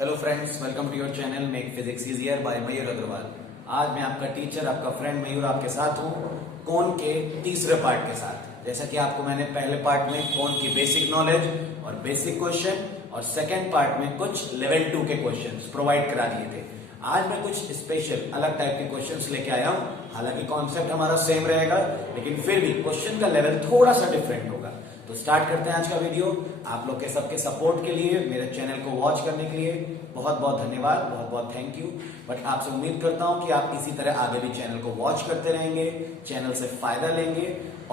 Hello friends, welcome to your channel make physics easier by Mayur Agrawal. आज मैं आपका teacher, आपका फ्रेंड मयूर आपके साथ हूँ कोन के तीसरे पार्ट के साथ। जैसा कि आपको मैंने पहले पार्ट में कोन की बेसिक नॉलेज और बेसिक क्वेश्चन और सेकेंड पार्ट में कुछ लेवल 2 के क्वेश्चंस प्रोवाइड करा दिए थे। आज मैं कुछ स्पेशल अलग टाइप के क्वेश्चंस लेके आया हूँ। हालांकि कॉन्सेप्ट हमारा सेम रहेगा, लेकिन फिर भी क्वेश्चन का लेवल थोड़ा सा डिफरेंट होगा। तो स्टार्ट करते हैं आज का वीडियो। आप लोग के सबके सपोर्ट के लिए, मेरे चैनल को वॉच करने के लिए बहुत बहुत धन्यवाद, बहुत बहुत थैंक यू। बट आपसे उम्मीद करता हूं कि आप इसी तरह आगे भी चैनल को वॉच करते रहेंगे, चैनल से फायदा लेंगे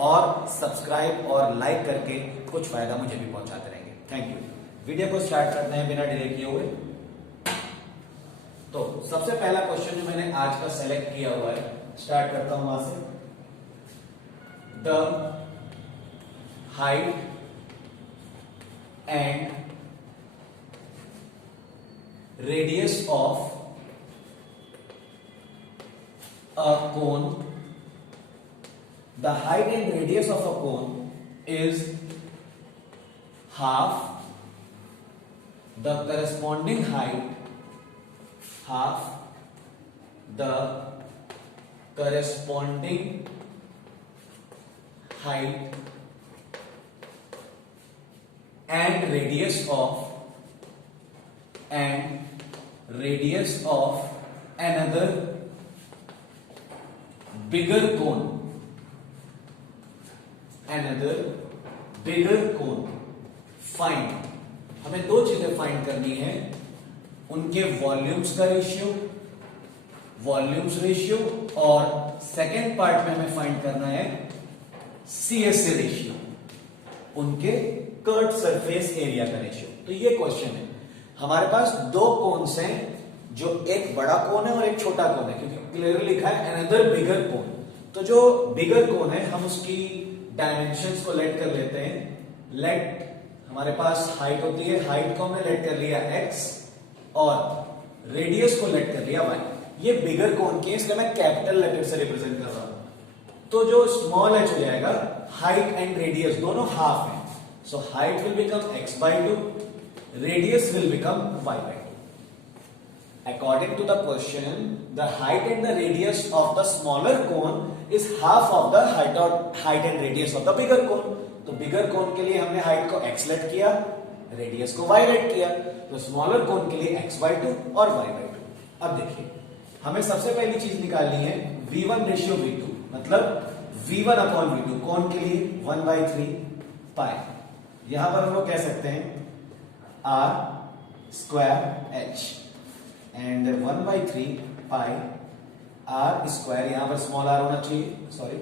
और सब्सक्राइब और लाइक करके कुछ फायदा मुझे भी पहुंचाते रहेंगे। Thank you. वीडियो को स्टार्ट करते हैं बिना डिले किए हुए। तो सबसे पहला क्वेश्चन जो मैंने आज का सेलेक्ट किया हुआ है, स्टार्ट करता हूं वहां से। The height and radius of a cone, the height and radius of a cone is half the corresponding height, half the corresponding height and radius of another bigger cone, find। हमें दो चीजें find करनी है, उनके volumes का ratio और second part में हमें फाइंड करना है CSA रेशियो, उनके कर्व सरफेस एरिया का रेशियो। तो ये क्वेश्चन है। हमारे पास दो कोन्स हैं, जो एक बड़ा कोन है और एक छोटा कोन है, क्योंकि क्लियरली लिखा है अनदर बिगर कोन। तो जो बिगर कोन है, हम उसकी डायमेंशंस को लेट कर लेते हैं। लेट हमारे पास हाइट होती है, हाइट को हमने लेट कर लिया x और रेडियस को लेट कर लिया y। ये बिगर कोन की है, इसलिए मैं कैपिटल लेटर से रिप्रेजेंट कर रहा हूं। तो जो स्मॉल h हो जाएगा, हाइट एंड रेडियस दोनों हाफ है। So height will become x by 2, radius will become y by 2. According to the question, the height and the radius of the smaller cone is half of the height and radius of the bigger cone. तो bigger cone के लिए हमने height को x late किया, radius को y late किया। तो smaller cone के लिए x by 2 और y by 2। अब देखिए, हमें सबसे पहली चीज निकालनी है v1 रेशियो v2, मतलब v1 अपॉन v2 कौन के लिए 1/3 पाई। यहां पर हम लोग कह सकते हैं r square h and 1/3 pi r square, यहां पर स्मॉल r होना चाहिए, sorry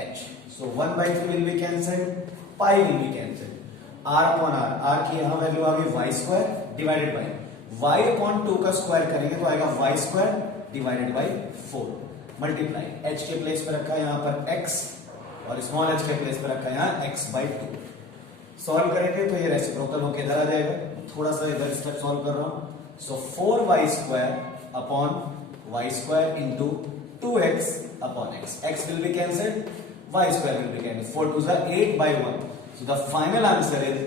h। So 1/3 will be cancelled, pi will be cancelled, r upon r की यहां वैल्यू आ गई y square divided by y upon 2 का स्क्वायर करेंगे तो आएगा y square divided by 4 multiply h के प्लेस पर रखा है यहां पर x और स्मॉल h के प्लेस पर रखा है यहां x by 2। सॉल्व करेंगे तो ये रेसिप्रोकल होकर इधर आ जाएगा। थोड़ा सा इधर स्टेप सॉल्व कर रहा हूं। सो 4y square upon y square into 2x upon x, x will be cancelled, y square will be cancelled, 4 2 8/1। So the final answer is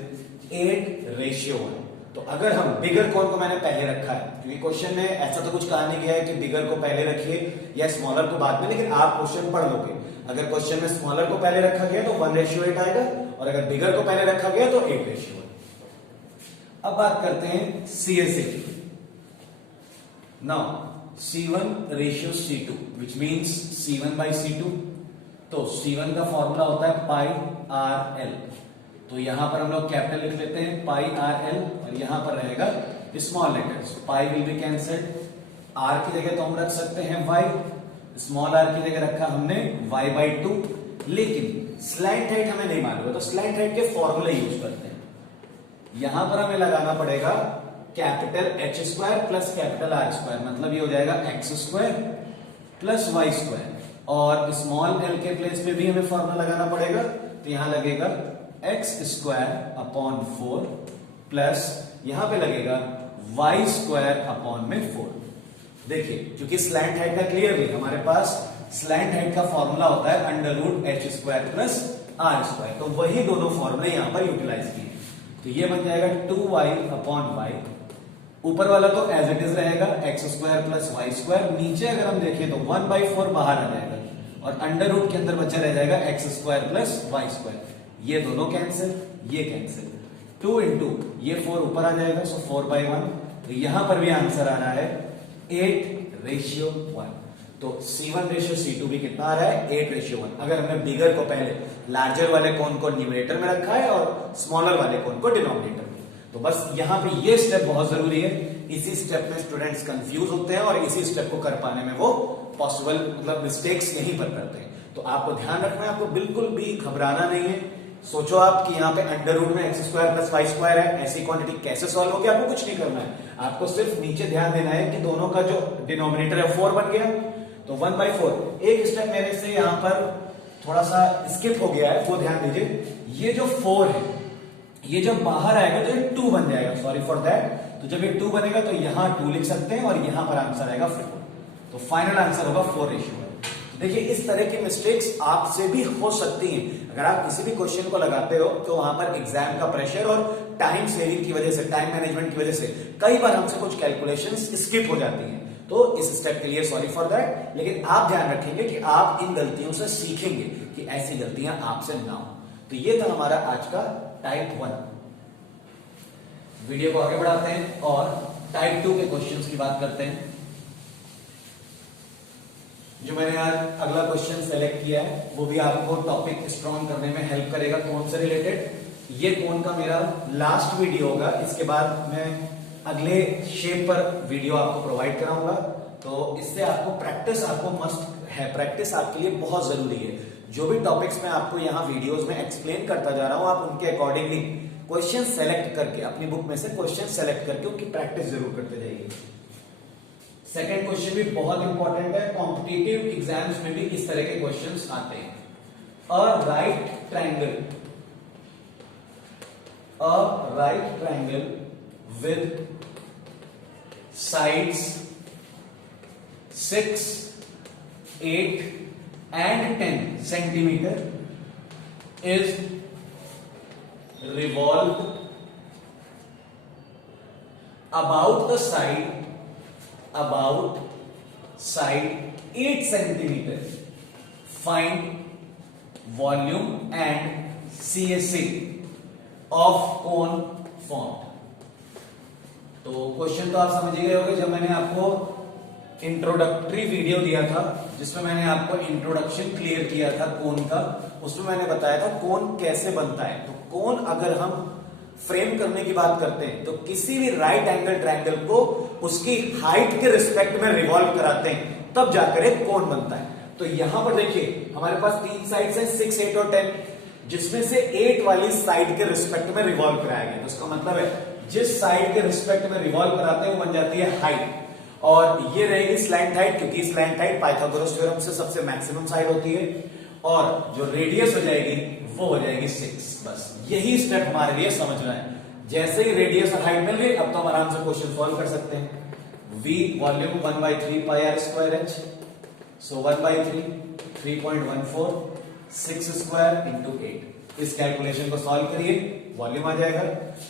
8:1। तो अगर हम बिगर कोन को मैंने पहले रखा है, क्योंकि क्वेश्चन में ऐसा तो कुछ कहा नहीं गया है कि बिगर को पहले रखिए या स्मॉलर को बाद में, लेकिन आप क्वेश्चन पढ़ लोगे। अगर क्वेश्चन में स्मॉलर को पहले रखा गया तो 1:8 आएगा, और अगर बिगर को पहले रखा गया तो 8:1। अब बात करते हैं CSA की। Now C1 ratio C2 which means C1/C2। तो C1 का फॉर्मूला होता है पाई आर एल। तो यहां पर हम लोग कैपिटल लिख लेते हैं पाई आर एल, और यहां पर रहेगा small letters. Pi will be cancelled, r की जगह तो हम रख सकते हैं y, स्मॉल आर की जगह रखा हमने y by 2। लेकिन स्लैंट हाइट हमें नहीं मालूम है, तो स्लैंट हाइट के फॉर्मूले यूज करते हैं। यहां पर हमें लगाना पड़ेगा capital H square plus capital R square, मतलब ये हो जाएगा x square plus y square, और स्मॉल l के प्लेस पे भी हमें फॉर्मूला लगाना पड़ेगा। तो यहां लगेगा x स्क्वायर अपॉन 4 प्लस यहां पे लगेगा y स्क्वायर अपॉन में 4। देखिए, क्योंकि स्लैंट हाइट का क्लियरली हमारे पास स्लैंट हाइट का फॉर्मूला होता है under root h square plus r square, तो वही दोनों फॉर्मूले यहां पर यूटिलाइज किए। तो ये बन जाएगा 2y अपॉन y ऊपर वाला तो एज इट इज रहेगा x square plus y square, नीचे अगर हम देखें तो 1/4 बाहर आ जाएगा और अंडर रूट के अंदर बचा रह जाएगा x square plus y square. ये दोनों कैंसिल, ये कैंसिल, 2 इंटू ये 4 ऊपर आ जाएगा, सो 4/1। तो यहां पर भी आंसर आ रहा है 8:1। तो C1:C2 भी कितना आ रहा है 8:1। अगर हमने बिगर को पहले लार्जर वाले कोन को न्यूमरेटर में रखा है और स्मॉलर वाले कोन को डिनोमिनेटर में, तो बस यहां पे ये स्टेप बहुत जरूरी है। इसी स्टेप में स्टूडेंट्स कंफ्यूज होते हैं और इसी स्टेप को कर पाने में वो पॉसिबल मतलब मिस्टेक्स यहीं पर करते हैं। तो आपको ध्यान रखना है, आपको बिल्कुल भी घबराना नहीं है। सोचो आप कि यहाँ पे अंडर रूट में x square plus y square है, ऐसी क्वांटिटी कैसे सॉल्व होगी, आपको कुछ नहीं करना है। आपको सिर्फ नीचे ध्यान देना है कि दोनों का जो डिनोमिनेटर है 4 बन गया, तो 1/4। एक स्टेप मेरे से यहां पर थोड़ा सा स्किप हो गया है, वो ध्यान दीजिए। ये जो 4 है ये जब बाहर आएगा तो ये 2 बन जाएगा, सॉरी फॉर दैट। तो जब ये 2 बनेगा तो यहां 2 लिख सकते हैं और यहां पर आंसर आएगा 4। तो फाइनल आंसर होगा 4:1। देखिए इस तरह की मिस्टेक्स आपसे भी हो सकती हैं। अगर आप किसी भी क्वेश्चन को लगाते हो तो वहां पर एग्जाम का प्रेशर और टाइम सेविंग की वजह से, टाइम मैनेजमेंट की वजह से कई बार हमसे कुछ कैलकुलेशंस स्किप हो जाती हैं। तो इस स्टेप के लिए सॉरी फॉर दैट, लेकिन आप ध्यान रखेंगे कि आप इन गलतियों से सीखेंगे कि ऐसी गलतियां आपसे ना हो। तो ये था हमारा आज का टाइप 1। वीडियो को आगे बढ़ाते हैं और टाइप 2 के क्वेश्चंस की बात करते हैं। जो मैंने आज अगला क्वेश्चन सेलेक्ट किया है वो भी आपको टॉपिक स्ट्रॉन्ग करने में हेल्प करेगा। कौन से रिलेटेड, ये कौन का मेरा लास्ट वीडियो होगा, इसके बाद मैं अगले शेप पर वीडियो आपको प्रोवाइड कराऊंगा। तो इससे आपको प्रैक्टिस आपको मस्ट है, प्रैक्टिस आपके लिए बहुत जरूरी है। जो भी टॉपिक्स मैं आपको यहाँ वीडियोस में एक्सप्लेन करता जा रहा हूं, आप उनके अकॉर्डिंगली क्वेश्चन सेलेक्ट करके, अपनी बुक में से क्वेश्चन सेलेक्ट करके उनकी प्रैक्टिस जरूर करते जाइए। सेकेंड क्वेश्चन भी बहुत इंपॉर्टेंट है, कॉम्पिटिटिव एग्जाम्स में भी इस तरह के क्वेश्चंस आते हैं। A right triangle with sides 6, 8 and 10 centimeter is revolved about the side 8 centimeter. Find volume and CSA of cone formed. तो क्वेश्चन तो आप समझ ही गए होंगे। जब मैंने आपको इंट्रोडक्टरी वीडियो दिया था जिसमें मैंने आपको इंट्रोडक्शन क्लियर किया था कोन का, उसमें मैंने बताया था कोन कैसे बनता है। तो कोन अगर हम फ्रेम करने की बात करते हैं तो किसी भी राइट एंगल ट्रायंगल को उसकी हाइट के रिस्पेक्ट में रिवॉल्व कराते हैं, तब जाकर एक कोन बनता है। तो यहां पर देखिए हमारे पास 3 साइड्स हैं 6, 8 और 10, जिसमें से 8 वाली साइड के रिस्पेक्ट में रिवॉल्व कराया गया। तो उसका मतलब है जिस साइड के रिस्पेक्ट में रिवॉल्व कराते हैं वो बन जाती है हाइट, और ये रहेगी स्लैंट हाइट, क्योंकि स्लैंट हाइट पाइथागोरस थ्योरम से सबसे मैक्सिमम साइड होती है, और जो रेडियस हो जाएगी वो हो जाएगी 6। बस यही स्टेप हमारे लिए समझना है। जैसे ही रेडियस और हाइट मिल गई, अब तो हम आराम से क्वेश्चन सॉल्व कर सकते हैं। V वॉल्यूम 1/3 पाई r स्क्वायर h, सो 1/3 3.14 6 स्क्वायर इंटू 8। इस कैलकुलेशन को सॉल्व करिए, वॉल्यूम आ जाएगा,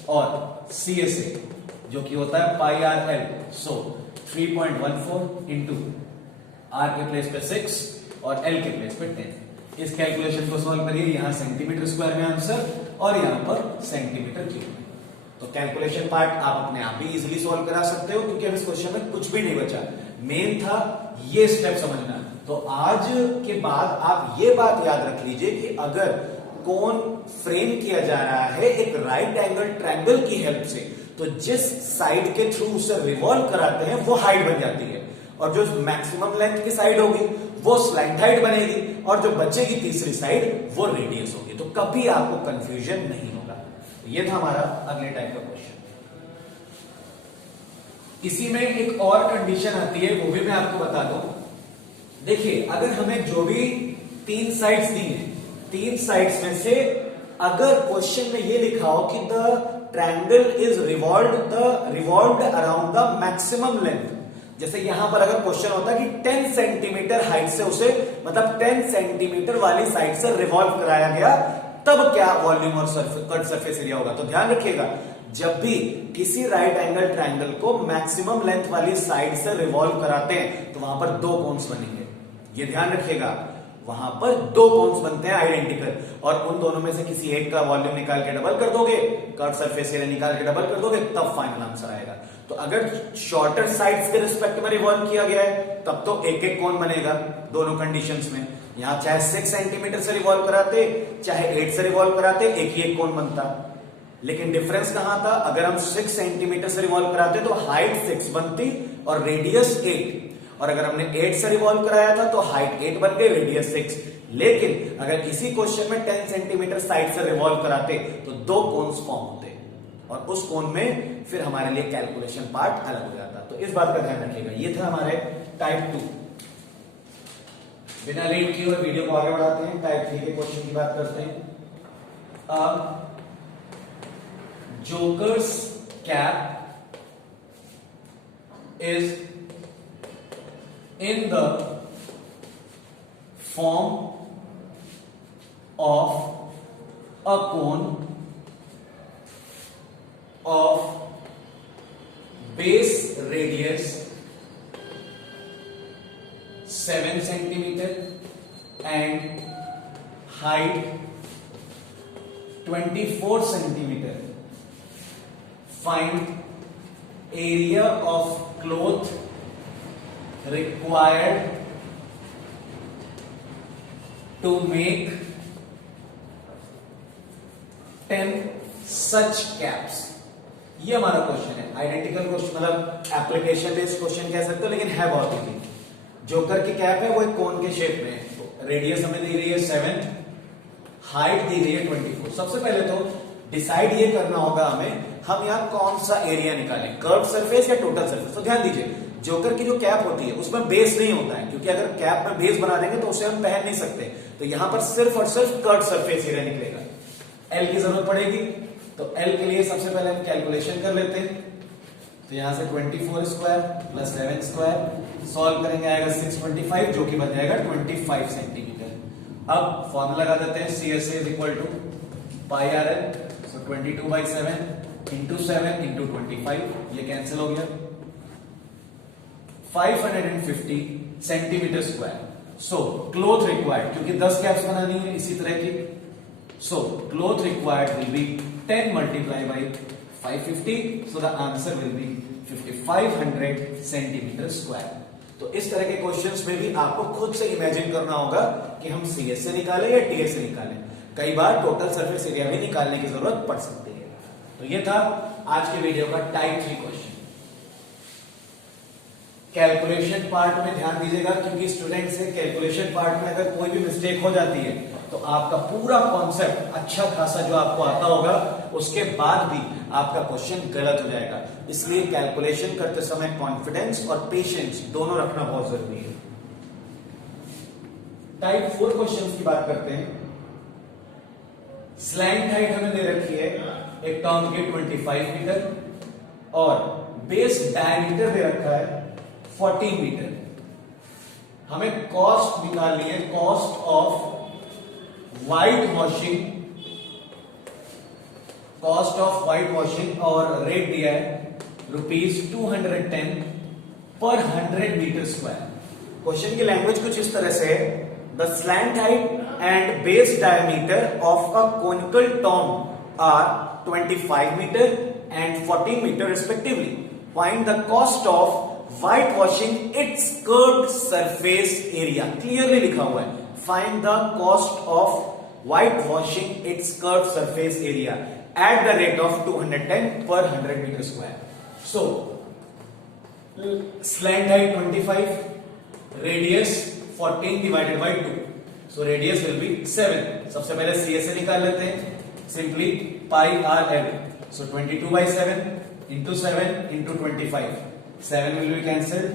और CSA जो कि होता है पाई r l, सो 3.14 इंटू r के प्लेस पे 6 और l के प्लेस पे 10। इस कैलकुलेशन को सॉल्व करिए, यहां सेंटीमीटर स्क्वायर में आंसर और यहां पर सेंटीमीटर क्यूब में। तो कैलकुलेशन पार्ट आप अपने आप भी इजीली सॉल्व करा सकते हो, क्योंकि अब इस क्वेश्चन में कुछ भी नहीं बचा, मेन था ये स्टेप समझना। तो आज के बाद आप ये बात याद रख लीजिए कि अगर कोन फ्रेम किया जा रहा है एक राइट एंगल ट्रायंगल की हेल्प से, तो जिस साइड के थ्रू उसे रिवॉल्व कराते हैं वो हाइट बन जाती है, और जो मैक्सिमम लेंथ की साइड होगी वो स्लैंट हाइट बनेगी, और जो बचेगी तीसरी साइड वो रेडियस होगी। तो कभी आपको कंफ्यूजन नहीं होगा। ये था हमारा अगले टाइप का क्वेश्चन। इसी में एक और कंडीशन आती है, वो भी मैं आपको बता दूं। देखिए अगर हमें जो भी 3 साइड्स दी हैं, 3 साइड्स में से अगर क्वेश्चन में ये लिखा हो कि the triangle is revolved around the maximum length, जैसे यहां पर अगर क्वेश्चन होता कि 10 सेंटीमीटर हाइट से उसे, मतलब 10 सेंटीमीटर वाली साइड से रिवॉल्व कराया गया, तब क्या वॉल्यूम और कट सरफेस एरिया होगा। तो ध्यान रखिएगा, जब भी किसी राइट एंगल ट्रायंगल को मैक्सिमम लेंथ वाली साइड से रिवॉल्व कराते हैं तो वहां पर दो कोन्स बनेंगे। ये ध्यान रखिएगा, वहां पर दो कोन्स बनते हैं आइडेंटिकल, और उन दोनों में से किसी एक का वॉल्यूम निकाल के डबल कर दोगे, कर्व सरफेस एरिया निकाल के डबल कर दोगे, तब फाइनल आंसर आएगा। तो अगर शॉर्टर साइड्स के रिस्पेक्ट में रिवॉल्व किया गया है तब तो एक एक कोन बनेगा दोनों कंडीशंस में। यहां चाहे 6 सेंटीमीटर से रिवॉल्व कराते चाहे 8 से रिवॉल्व कराते, एक ही एक कोन बनता। लेकिन डिफरेंस कहां था, अगर हम 6 सेंटीमीटर से रिवॉल्व कराते तो हाइट 6 बनती और रेडियस 8, और अगर हमने 8 से रिवॉल्व कराया था तो हाइट 8 बन गई, रेडियस 6। लेकिन अगर इसी क्वेश्चन में 10 सेंटीमीटर साइड से रिवॉल्व कराते तो दो कोन्स फॉर्म होते, और उस कोन में फिर हमारे लिए कैलकुलेशन पार्ट अलग हो जाता। तो इस बात का ध्यान रखिएगा। ये था हमारे टाइप 2। बिना लेट किए और वीडियो को आगे बढ़ाते हैं, टाइप 3 के क्वेश्चन की बात करते हैं। Jokers cap is in the form of a cone of base radius 7 centimeter and height 24 centimeter. Find area of cloth required to make 10 such caps. ये हमारा क्वेश्चन है, आइडेंटिकल क्वेश्चन, मतलब एप्लीकेशन बेस्ड क्वेश्चन कह सकते हो, लेकिन है बहुत इजी। जोकर की कैप है वो एक कोन के शेप में है, रेडियस हमें दी गई है 7, हाइट दी गई है 24। सबसे पहले तो डिसाइड ये करना होगा हमें, हम यहाँ कौन सा एरिया निकालें, कर्व सरफेस या टोटल सरफेस। तो ध्यान दीजिए, जोकर की जो कैप होती है उसमें बेस नहीं होता है, क्योंकि अगर कैप में बेस बना देंगे तो उसे हम पहन नहीं सकते। तो यहां पर सिर्फ और सिर्फ कर्व सरफेस एरिया निकलेगा। एल की जरूरत पड़ेगी, तो L के लिए सबसे पहले हम कैलकुलेशन कर लेते हैं। तो यहां से 24 स्क्वायर प्लस 7 स्क्वायर सॉल्व करेंगे, आएगा 625, जो कि बन जाएगा 25 सेंटीमीटर। अब फॉर्मूला लगा देते हैं, CSA is equal to pi r l, so 22/7 into 7 into 25, ये कैंसिल हो गया, 550 centimetre square. So cloth required, क्योंकि 10 कैप्स बनानी है इसी तरह की, so cloth required will be 10 multiplied by 550, so the answer will be 5500 centimeter square। तो इस तरह के क्वेश्चंस में भी आपको खुद से इमेजिन करना होगा कि हम CS से निकालें या TS से निकालें। कई बार टोटल सरफेस एरिया भी निकालने की जरूरत पड़ सकती है। तो ये था आज के वीडियो का टाइप 3 क्वेश्चन। कैलकुलेशन पार्ट में ध्यान दीजिएगा, क्योंकि स्टूडेंट से कैलकुलेशन पार्ट में अगर कोई भी मिस्टेक हो जाती है तो आपका पूरा कॉन्सेप्ट अच्छा खासा जो आपको आता होगा उसके बाद भी आपका क्वेश्चन गलत हो जाएगा। इसलिए कैलकुलेशन करते समय कॉन्फिडेंस और पेशेंस दोनों रखना बहुत जरूरी है। टाइप 4 क्वेश्चन की बात करते हैं। स्लैंट हाइट हमें दे रखी है एक टर्म की 25 मीटर और बेस डायमीटर दे रखा है 14 मीटर। हमें कॉस्ट निकालनी है, cost of white washing, cost of white washing, और रेट दिया है ₹210 पर 100 मीटर स्क्वायर। क्वेश्चन की लैंग्वेज कुछ इस तरह से है, the slant height and base diameter of a conical tomb are 25 metre and 14 metre respectively. Find the cost of white washing its curved surface area. Clearly लिखा हुआ है, find the cost of whitewashing its curved surface area at the rate of 210 per 100 meter square. So, slant height 25, radius 14 divided by 2. So, radius will be 7. सबसे पहले CSA निकाल लेते हैं, simply pi r l. So, 22/7 into 7 into 25. 7 will be cancelled,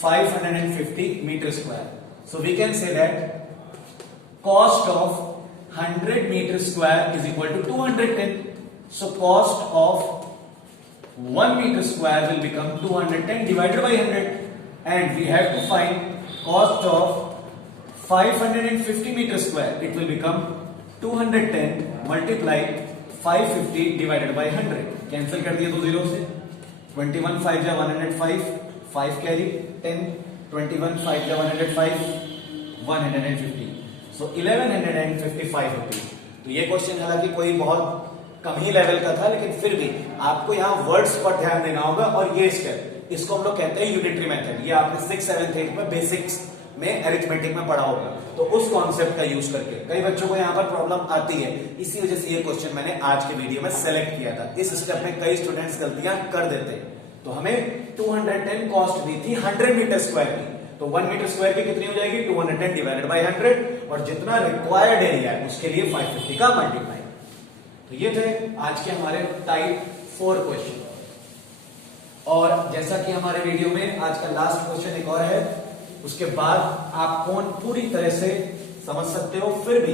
550 meter square. So we can say that cost of 100 meter square is equal to 210. So cost of 1 meter square will become 210 divided by 100, and we have to find cost of 550 meter square. It will become 210 multiplied 550 divided by 100. Cancel कर दिए 2 zero से। 21 5 जा 105, 5 carry 10, 21 5 जा 105, 150, सो 1155 rupees. तो ये question हालांकि कोई बहुत कम ही लेवल का था, लेकिन फिर भी आपको यहाँ वर्ड्स पर ध्यान देना होगा। और ये स्टेप, इसको हम लोग कहते हैं यूनिटरी मेथड। ये आपने 6, 7, 8 में बेसिक्स में अरिथमेटिक में पढ़ा होगा। तो उस कॉन्सेप्ट का यूज करके कई बच्चों को यहाँ पर प्रॉब्लम आती है, इसी वजह से ये क्वेश्चन मैंने आज के वीडियो में सेलेक्ट किया था। इस स्टेप में कई स्टूडेंट्स गलतियां कर देते हैं। तो हमें 210 कॉस्ट दी थी 100 मीटर स्क्वायर की, तो 1 मीटर स्क्वायर की कितनी हो जाएगी 210 डिवाइडेड बाय 100, और जितना रिक्वायर्ड एरिया है उसके लिए 550 का मल्टीप्लाई। तो ये थे आज के हमारे टाइप 4 क्वेश्चन। और जैसा कि हमारे वीडियो में आज का लास्ट क्वेश्चन एक और है, उसके बाद आप कौन पूरी तरह से समझ सकते हो। फिर भी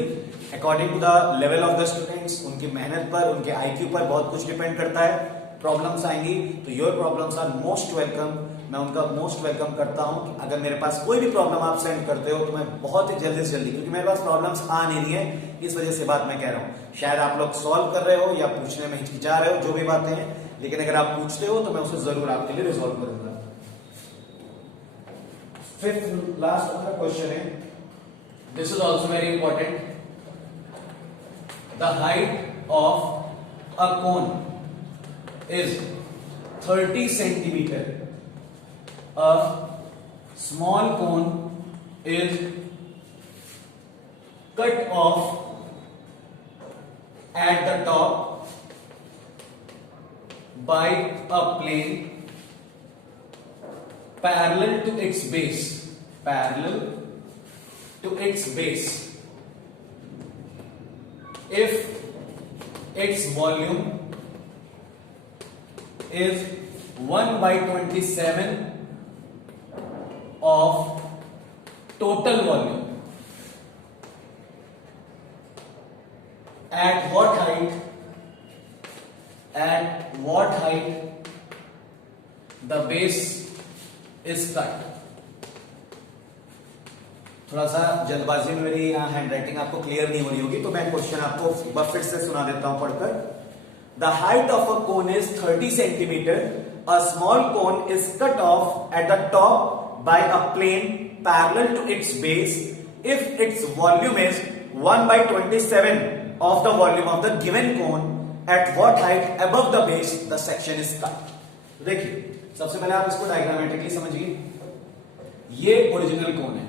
according to the level of the students, उनकी मेहनत पर, उनके आईक्यू पर बहुत कुछ डिपेंड करता है। प्रॉब्लम्स आएंगी तो your problems are most welcome. मैं उनका मोस्ट वेलकम करता हूं कि अगर मेरे पास कोई भी प्रॉब्लम आप सेंड करते हो तो मैं बहुत ही जल्दी से जल्दी, क्योंकि मेरे पास प्रॉब्लम्स आ नहीं रही है, इस वजह से बात मैं कह रहा हूं। शायद आप लोग सॉल्व कर रहे हो या पूछने में हिचकिचा रहे हो, जो भी बातें हैं, लेकिन अगर आप पूछते हो तो मैं उसे जरूर आपके लिए रिजॉल्व करूंगा। फिफ्थ लास्ट अपना क्वेश्चन है, this is also very important. The height of a cone is 30 centimeter. A small cone is cut off at the top by a plane parallel to its base. Parallel to its base. If its volume is 1/27 of total volume, at what height the base is cut। थोड़ा सा जल्दबाजी में मेरी यहाँ handwriting आपको clear नहीं हो रही होगी, तो मैं क्वेश्चन आपको फिर से सुना देता हूं पढ़कर। The height of a cone is 30 centimeter. A small cone is cut off at the top by a plane parallel to its base. If its volume is 1/27 of the volume of the given cone, at what height above the base the section is cut? देखिए, सबसे पहले आप इसको diagrammatically समझिए। ये original कोन है,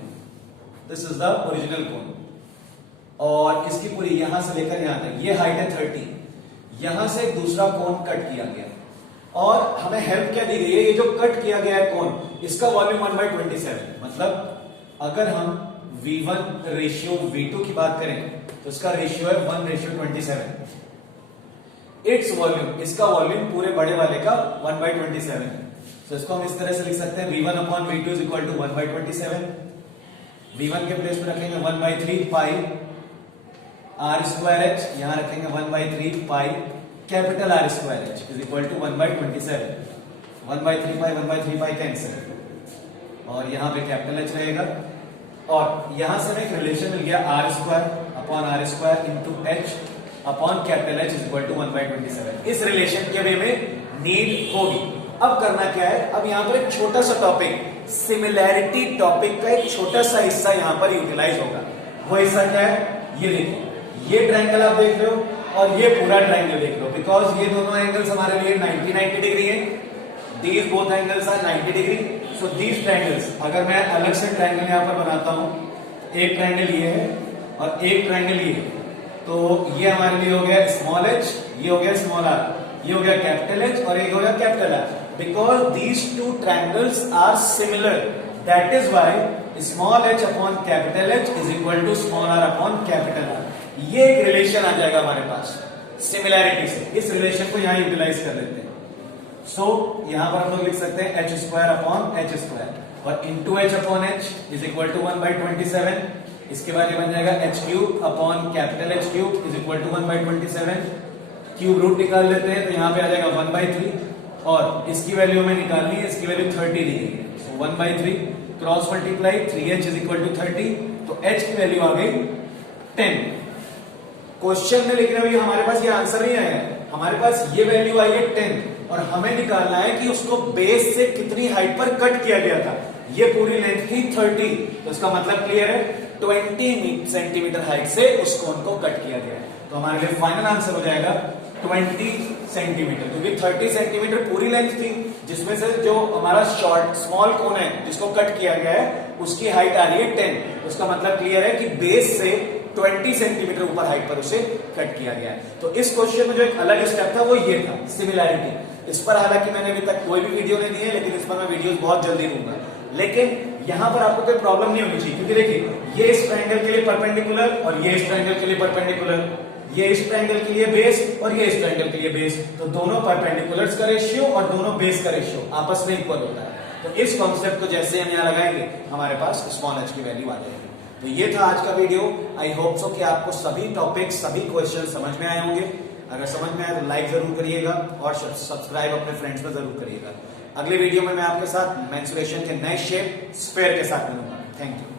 this is the original कोन, और इसकी पूरी यहां से लेकर यहां तक ये हाइट है 30। यहां से दूसरा कोन कट किया गया, और हमें हेल्प क्या दी गई है, ये जो कट किया गया है कोन, इसका वॉल्यूम 1/27। मतलब अगर हम V1 रेशियो V2 की बात करें तो इसका रेशियो है 1:27। इट्स वॉल्यूम, इसका वॉल्यूम पूरे बड़े वाले का 1/27। तो इसको हम इस तरह से लिख सकते हैं, V1/V2 is equal to 1/27। V1 के प्लेस में रखेंगे 1/3 पाई R स्क्वायर एच, यहां रखेंगे 1/3 pi capital R square h is equal to 1/27। 1/3 pi cancel, और यहां पे कैपिटल एच रहेगा, और यहां से हमें एक रिलेशन मिल गया R square upon R square into H upon capital h is equal to 1/27। इस रिलेशन के वे में नीड होगी। अब करना क्या है, अब यहां पर एक छोटा सा टॉपिक, सिमिलैरिटी टॉपिक का एक छोटा सा हिस्सा यहां पर यूटिलाइज होगा। वो हिस्सा क्या है, ये देखिए, ये ट्रायंगल आप देख रहे हो और ये पूरा ट्रायंगल देख लो, बिकॉज ये दोनों एंगल्स हमारे लिए 90 डिग्री है। These both angles are 90 degree. So these triangles, अगर मैं अलग से ट्रायंगल यहां पर बनाता हूं, एक ट्रायंगल ये है और एक ट्रायंगल ये है, तो ये हमारे लिए हो गया स्मॉल एच, ये हो गया स्मॉल आर, ये हो गया कैपिटल एच और ये हो गया capital R. Because these two triangles are similar, that is why small h upon capital h is equal to small r upon capital R. ये एक रिलेशन आ जाएगा हमारे पास सिमिलैरिटी से। इस रिलेशन को यहां यूटिलाइज कर लेते हैं। सो यहां पर हम लोग लिख सकते हैं H square upon H square, और into H upon H is equal to 1/27। इसके बाद ये बन जाएगा H cube upon capital H cube is equal to 1/27। Cube root निकाल लेते हैं तो यहां पे आ जाएगा 1/3, और इसकी वैल्यू हमें निकालनी है, इसकी वैल्यू 30 दी गई है। So 1/3 cross multiply 3h is equal to 30, तो h की वैल्यू आ गई 10। क्वेश्चन में लेकिन अभी हमारे पास ये आंसर नहीं आया है, हमारे पास ये वैल्यू आई है 10 और हमें निकालना है कि उसको बेस से कितनी हाइट पर कट किया गया था। ये पूरी लेंथ थी 30, तो इसका मतलब क्लियर है 20 सेंटीमीटर हाइट से उस कोन को कट किया गया है। तो हमारे लिए फाइनल आंसर हो जाएगा 20 सेंटीमीटर, क्योंकि 30 सेंटीमीटर पूरी लेंथ थी, जिसमें से जो हमारा शॉर्ट स्मॉल कोन है जिसको कट किया गया है उसकी हाइट आ रही है 10। उसका मतलब क्लियर है कि बेस से 20 सेंटीमीटर ऊपर हाइट पर उसे कट किया गया है। तो इस क्वेश्चन में जो एक अलग स्टेप था वो ये था सिमिलैरिटी। इस पर हालांकि मैंने अभी तक कोई भी वीडियो नहीं दी है, लेकिन इस पर मैं वीडियोस बहुत जल्दी दूंगा। लेकिन यहां पर आपको कोई प्रॉब्लम नहीं होनी चाहिए, क्योंकि देखिए ये इस ट्रायंगल के लिए परपेंडिकुलर और ये इस ट्रायंगल के लिए परपेंडिकुलर, ये इस ट्रायंगल के लिए बेस और ये इस ट्रायंगल के लिए बेस, तो दोनों परपेंडिकुलर्स का रेशियो और दोनों बेस का रेशियो आपस में इक्वल होता है। तो इस कॉन्सेप्ट को जैसे हम यहां लगाएंगे हमारे पास स्मॉल h की वैल्यू आ जाएगी। तो ये था आज का वीडियो। आई होप सो कि आपको सभी टॉपिक सभी क्वेश्चन समझ में आए होंगे। अगर समझ में आए तो लाइक जरूर करिएगा और सब्सक्राइब अपने फ्रेंड्स में जरूर करिएगा। अगले वीडियो में मैं आपके साथ मेंसुरेशन के नए शेप स्फेयर के साथ मिलूंगा। Thank you.